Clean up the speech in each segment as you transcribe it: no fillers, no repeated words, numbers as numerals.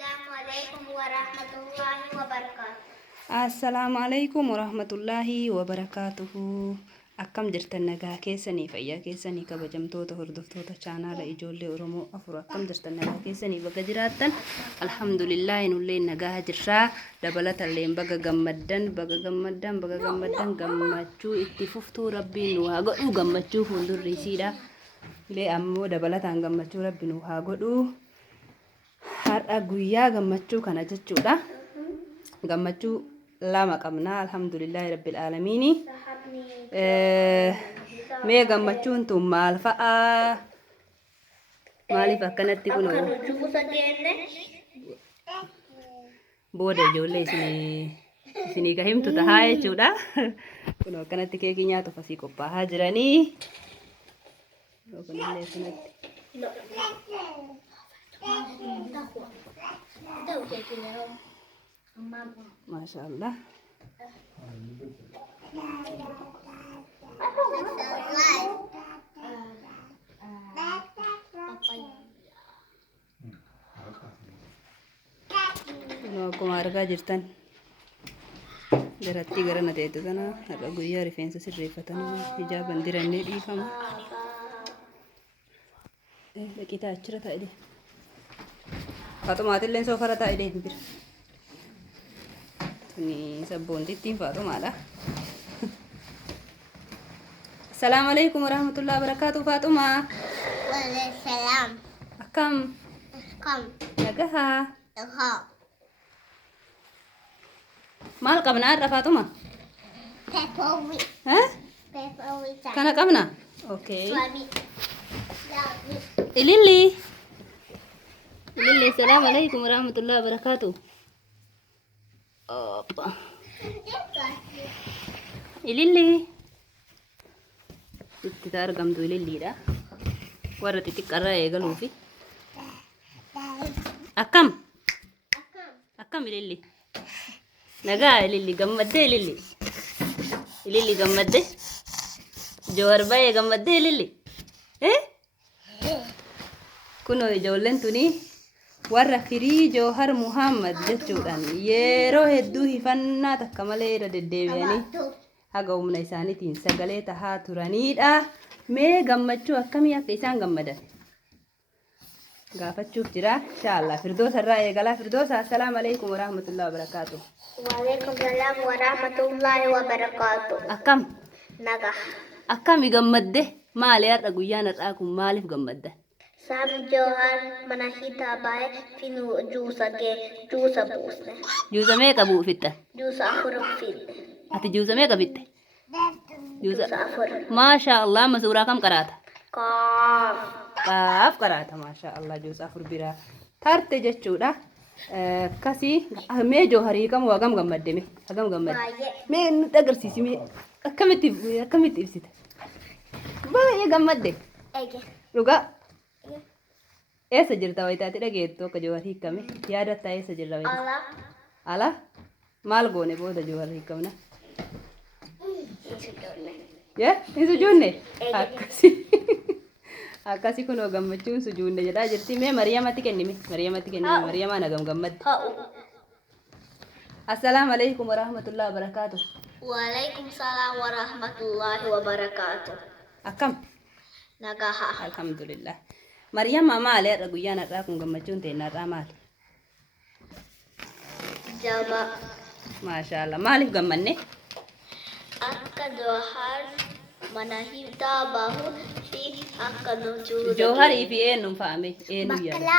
Assalamualaikum warahmatullahi wabarakatuh. Akkam jirtan nagaa keessanii fayyaa keessanii kabajamtoota hordoftoota chaanaala ijoollee Oromoo afur akkam jirtan nagaa keessanii bakka jiraattan alhamdulillah nullee nagaa jirraa dabalatallee baga gammaddan gammachuu itti fuftuu rabbiin nu haa godhu gammachuu fuuldurri isiidha lee ammoo dabalataan gammachuu rabbiin nu haa godhu har'a guyyaa gammachuu kana jechuudha gammachuu lama qabna alhamdulillah rabbil alamin mee gammachuun tun maal fa'a maaliif akkanatti kunoo booda ijoollee isinii ka himtu tahaa jechuudha kunoo akkanatti keekii nyaatuuf asii qophaa'aa jiranii Mashallah. Akkuma argaa jirtan garatti gara nateetu kana har'a guyyaa rifeensa sirreeffatanii hijaaban dirannee dhiifama. Daqiiqaa achirra taa'e Faxumaatillee soofara taa'e bira. Ni sabboontitti Faxumaadha. Assalamualaikum warahmatullahi wabarakatuh Faxuma. Waalaikumsalam. Akkam? Kam. Nagaha. Aha. Maal qabna har'a Faxuma? Pepperwi. Hah? Pepperwi. Kana qabna? Okay. Suami. Suami. Ililli. Assalamualaikum warahmatullahi wabarakatuh. Apa? Ililli. Kita argamtu ililli dah. Warra xixiqqarraa eegaluufi. Akkam? Akkam ililli? Nagaa ililli gammadde ililli. Ililli gammadde? Jawar baay'ee gammadde ililli. Kunoo ijoolleen tuni warra firii Jawhar Muhammad jechuudhaan yeroo hedduu hifannaa takka malee irra deddeebi'anii haga humna isaaniitiin sagalee tahaa turanidha. Mee gammachuu akkamii akka isaan gammadan gaafachuuf jira inshallah. Firdoosa irraa eegalaa. Firdoosa assalaamu alaykum warahmatullahi wabarakatuh. Waalaikumsalam warahmatullahi wabarakatuh. Akkam? Naga. Akkami gammadde? Maali har'a guyyaan har'aa kun maaliif gammadda? Sam Jawhar mana hita bae finu juusa buusne. Juusa meeqa buufitta? Juusa afur fitte. Ati juusa meeqa bitte? Juusa afur. Masha Allah masuuraa kam qaraata? Qaaf. Qaaf qaraata Masha Allah juusa afur biraa tarte jechuudha. Kasi mee Jawharii kam wagam gammadde mee hagam gammadde? Mee nutti agarsiisi mee akkamitti ibsita? Baay'ee gammadde. Dhugaa. Esa jirta wayitaati dhageettu akka Jawhar hiikame yaadatta esa jirra wayita ala maal goone booda Jawhar hiikamna hin sujuunne akkasi kunoo gammachuun sujuunne jedhaa jirti mee Mariyamatti kennime Mariyamaa nagam gammadde. Assalaamu alaykum warahmatullahi wabarakatuh. Waalaikumsalam warahmatullahi wabarakatuh. Akkam? Nagaha. Alhamdulillah. Mariyama maali har'a guyyaan har'aa kun gammachuun ta'e har'aa maali? Jaba. Masha Allah. Maaliif gammanne? Akka Jawhar mana hita bahu fi akka nujuusa. Jawharii fi eenyuun fa'ame? Eenyu yaada?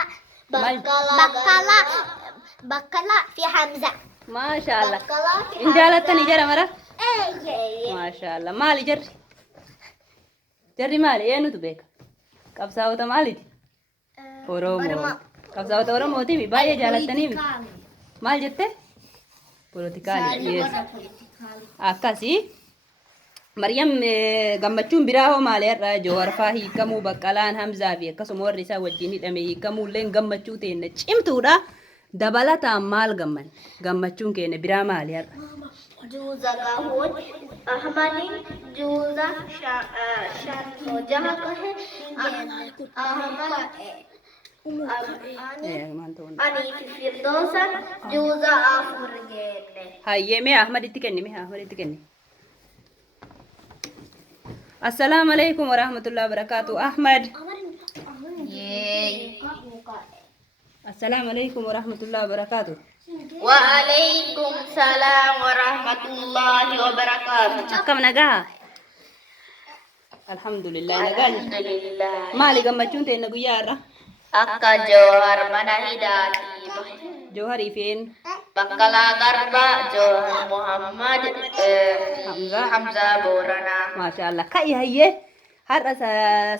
Bakkala fi Hamza. Masha Allah. Bakkala fi In jaalattanii jara mara? Hamza. Masha Allah. Maali jarri? Jarri maali? Eenyutu beeka? Qabsaa'ota maaliiti? Oromoo. Qabsaa'ota Oromooti baay'ee jaalattaniimi. Maal jette? Poolitikaali. Akkasii. Mariyam gammachuun biraa hoo maali har'a Jawhar faa hiikamuu Baqqalaan Hamzaa fi akkasuma warri isaa wajjin hidhame hiikamuullee gammachuu ta'e cimtuudha. Dabalataan maal gamman? Gammachuun keenya biraa maali har'a? Juuza gahuun Ahmadin juuza jaha kahe Ahmad maal ta'uun Ani fi Firdoosan juuza afur geenne. hayyee mee Ahmaditti kenni mee Ahmaditti kenni. Assalaamu alaikum warahmatullahi wabarakatuh. Ahmad. Yeay. Assalaamu alaikum warahmatullahi wabarakatuh. Waalaikumsalam warahmatullahi wabarakatuh. Akkam nagaa? Alhamdulillah nagaa jirtu. Alhamdulillah. Maali gammachuun ta'e guyyaa har'a? Akka Johar mana hidhaati. Jawharii fi Baqqalaa Garba, Johar Muhammad, Hamza Booranaa. maashaallah ka'i hayyee har'a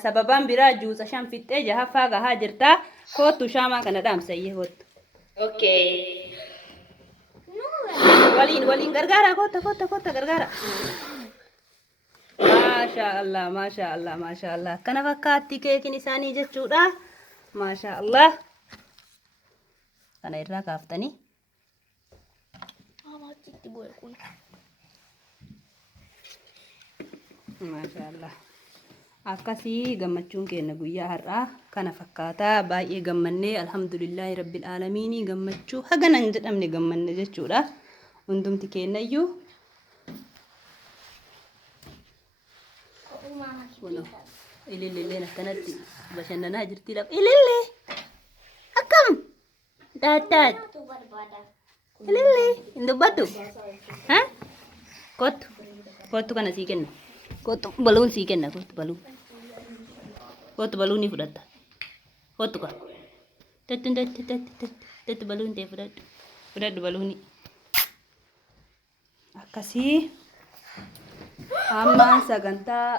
sababaan biraa juusa shan fixxee jahaffaa gahaa jirtaa koottu shaamaa kana dhaamsayyee koottu. Okay. waliin gargaara kotta gargaara. Maashaallah akkana fakkaatti keekin isaanii jechuudha. Maashaallah kana irraa kaaftanii maashaallah akkasii gammachuun keenya guyyaa har'aa kana fakkaataa baay'ee gammannee alhamdulillahi rabbil aalamiin gammachuu haganan jedhamne gammanne jechuudha hundumti keenyayyuu ililleen akkanatti bashannanaa jirti lafa ilillee akkam daaddaad ilillee hin dubbattu kottu kana sii kenna kottu baluun sii kenna kottu baluun ni fudhatta kottu ka tatti baluun ta'e fudhadhu baluuni akkasii amma sagantaa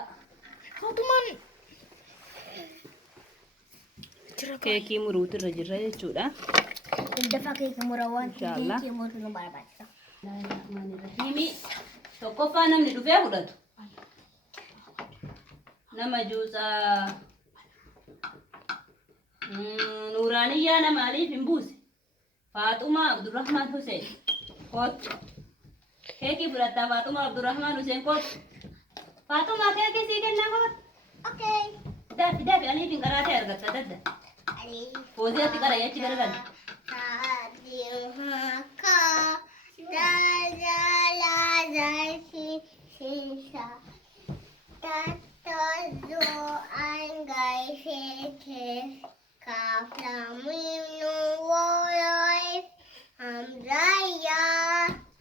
keekii muruutu irra jirra jechuudha. Dafa keekii murawwan Inshallah. keekii muruu nu barbaachisa. Himi tokkoffaa namni dhufee fudhatu. Nama juusa Nuuraaniyyaa nama Aliif hin buuse. Faaxumaa Abdurrahmaan Hussein kottu. Keekii fudhattaa Faaxumaa Abdurrahmaan Hussein kottu. Faaxumaa keekii sii kennaa kottu. Okay. Daafi Aliif hin qaraatee argatta dadda. Poozii ati qara yachi garagalu.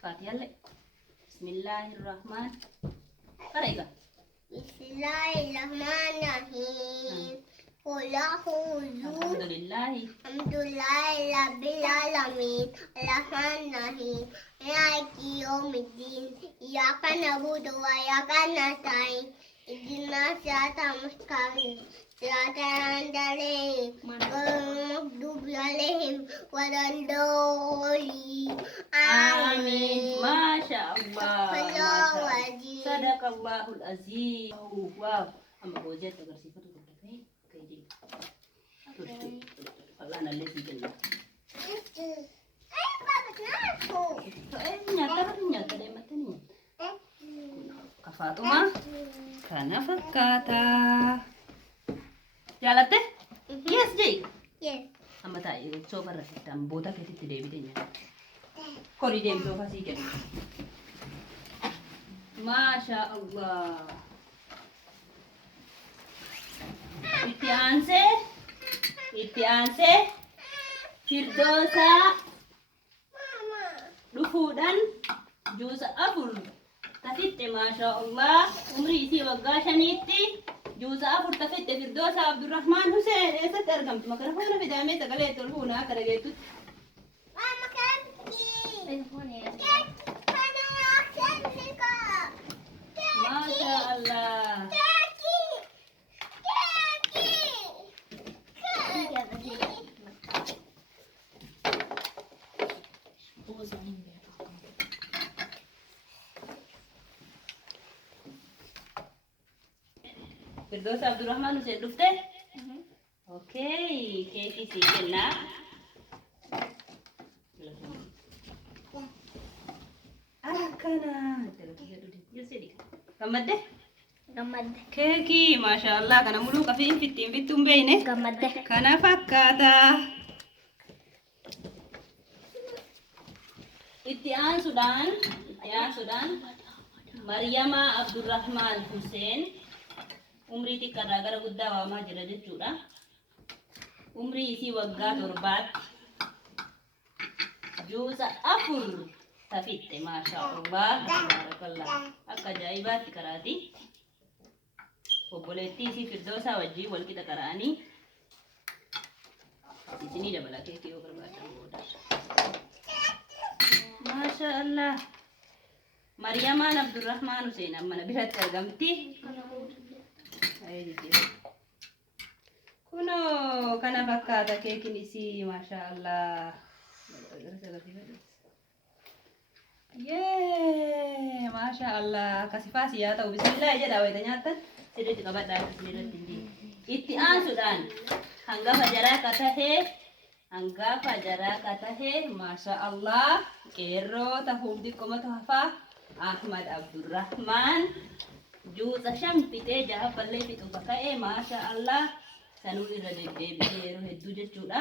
Faatihalle. Bismillahirrahman. Qara'ika. Bismillahirrahmanirrahim. Qul a'udzu Alhamdulillahi. Alhamdulillahi Rabbil Alamin. Ar-Rahmanir-Rahim. Maliki yawmiddin. Iyyaka na'budu wa iyyaka nasta'in. Ihdinas siratal mustaqim. Siratal ladzina ghairil maghdubi 'alaihim waladdallin. Amin. Masya Allah. Allahu Akbar. Sadaqallahul azim. Wow. Amma hojjet agarsiifatu guddatee ka'ee jira. Allah nallee sii kenna. Nyaata deemattee ni nyaata. Kafaatuma kana fakkaata. Jaalatte? Yes jee. Yes. Amma taa'ee soofa irratti boota keetitti deebitee nyaata. Korii deemi soofa sii kenna. Masha Allah. Itti aansee Firdoosa dhufuudhaan juusa afur tafitte Masha Allah umrii isii waggaa 5tti juusa afur tafitte Firdoosa Abdurrahmaan Hussein eessatti argamtu makarafoona fidaamee sagalee itti ol fuunaa akka dhageettutti. Masha Allah. Firdoosa Abdurrahmaan Hussein dhufte? Okay, keekii sii kennaa. Akkana. Gammadde? Gamad. Keekii maashaallah kana muluu qafiin fittiin fittuun beeyne. Gamad. Kana fakkaata. Itti aansuudhaan Maryama Abdurrahman Hussein umrii xiqqaarraa gara guddaa waamaa jira jechuudha. Umrii isii waggaa 7 juuza 4 tafitte maashaallah tabarakallah akka ajaa'ibaatti karaati. Obboleettii isii Firdoosaa wajjin wal qixa qara'anii isinii dabala keekii yoo barbaadan booda. Maashaallah Maryamaan Abdurrahman Hussein amma biratti argamti. Kuno kana fakkaata keekin isii maashaallah. Yee maashaallah kasifaas yaa ta'u bismillah jedha wayita nyaattan sirriitti qabadhaa sirriitti hin itti aansuudhaan hangafa jaraa katahee maashaallah qeerroo tahuuf diqqomatu hafaa Ahmad Abdurrahman juuza 5 fixee 6 ballee fixu kaka'ee maashaallah sanuu irra deddeebi'ee yeroo hedduu jechuudha.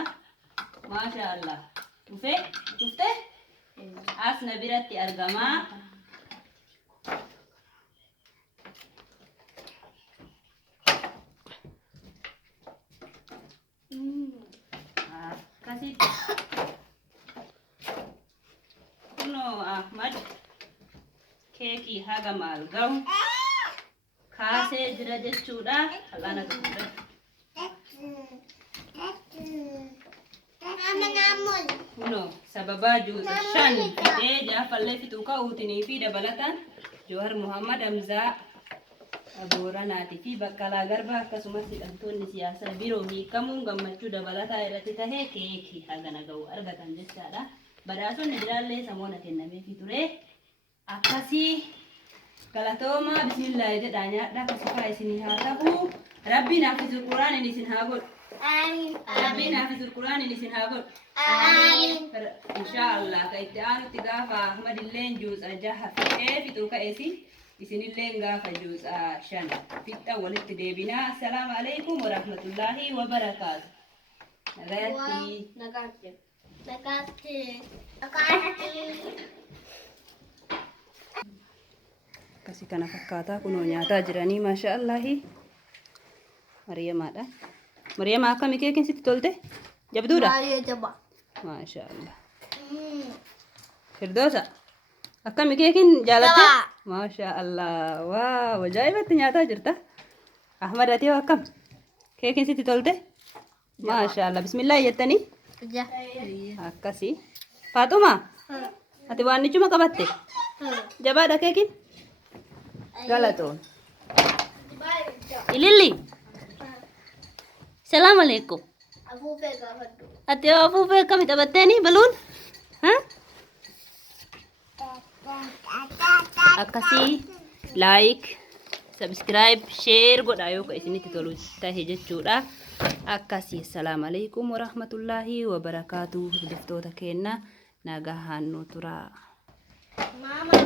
Maashaallah dhufte asna biratti argamaa. Akkasitti kunoo Ahmad keekii haga maal ga'u kaasee jira jechuudha. Qal'aana tokkodha. Kunoo sababaa juuza 5 fidee 6 fallee fixuu ka'uutinii fi dabalataan Jawhar Muhammad Hamzaa Booranaatii fi Baqqalaa Garbaa akkasumas hidhamtoonni siyaasaa biroo hiikamuun gammachuu dabalataa irratti tahee keekii hagana ga'u argatan jechaadha. Badhaasonni biraallee samoona kennameefii ture. Akkasii galatoomaa bismillah jedhaa nyaadhaa kasifaa isinii haa ta'u. Rabbiin haafizul Qur'aan isin haa godhu. Rabbiin haafizul Qur'aan isin haa godhu. Inshaallah ka itti aanutti gaafa Ahmad illeen juuza 6 fixee fixuu ka'eesi isinilleen gaafa juuza 5 fixa walitti deebinaa. Assalaamu alaykum wa rahmatullahi wa barakaatu. Nagaatti. Akkasii kana fakkaataa kunoo nyaataa jiranii maashaallahi. Maryamaadha. Maryamaa akkami keekiin sitti tolte? Jabduudha? Baay'ee jaba. Maashaallah. Firdoosa akkami keekiin jaalatte? Maashaallah. Waaw ajaa'ibatti nyaataa jirta. Ahmad ati hoo akkam? Keekiin sitti tolte? Maashaallah. Bismillah jettanii? Akkasii. Faaxuma ati waan nichuma qabatte? Jabaadha keekiin? Galatoon. Ililli. Assalamu alaikum. Afuufee gaafadhu. Ati afuufee akkami taphatteeni baluun? Akkasii like, subscribe, share godhaa yoo isinitti tolu tahe jechuudha. Akkasii assalamu alaikum wa rahmatullahi wa barakaatuh. Hordoftoota keenya nagahaan nu turaa. Mama.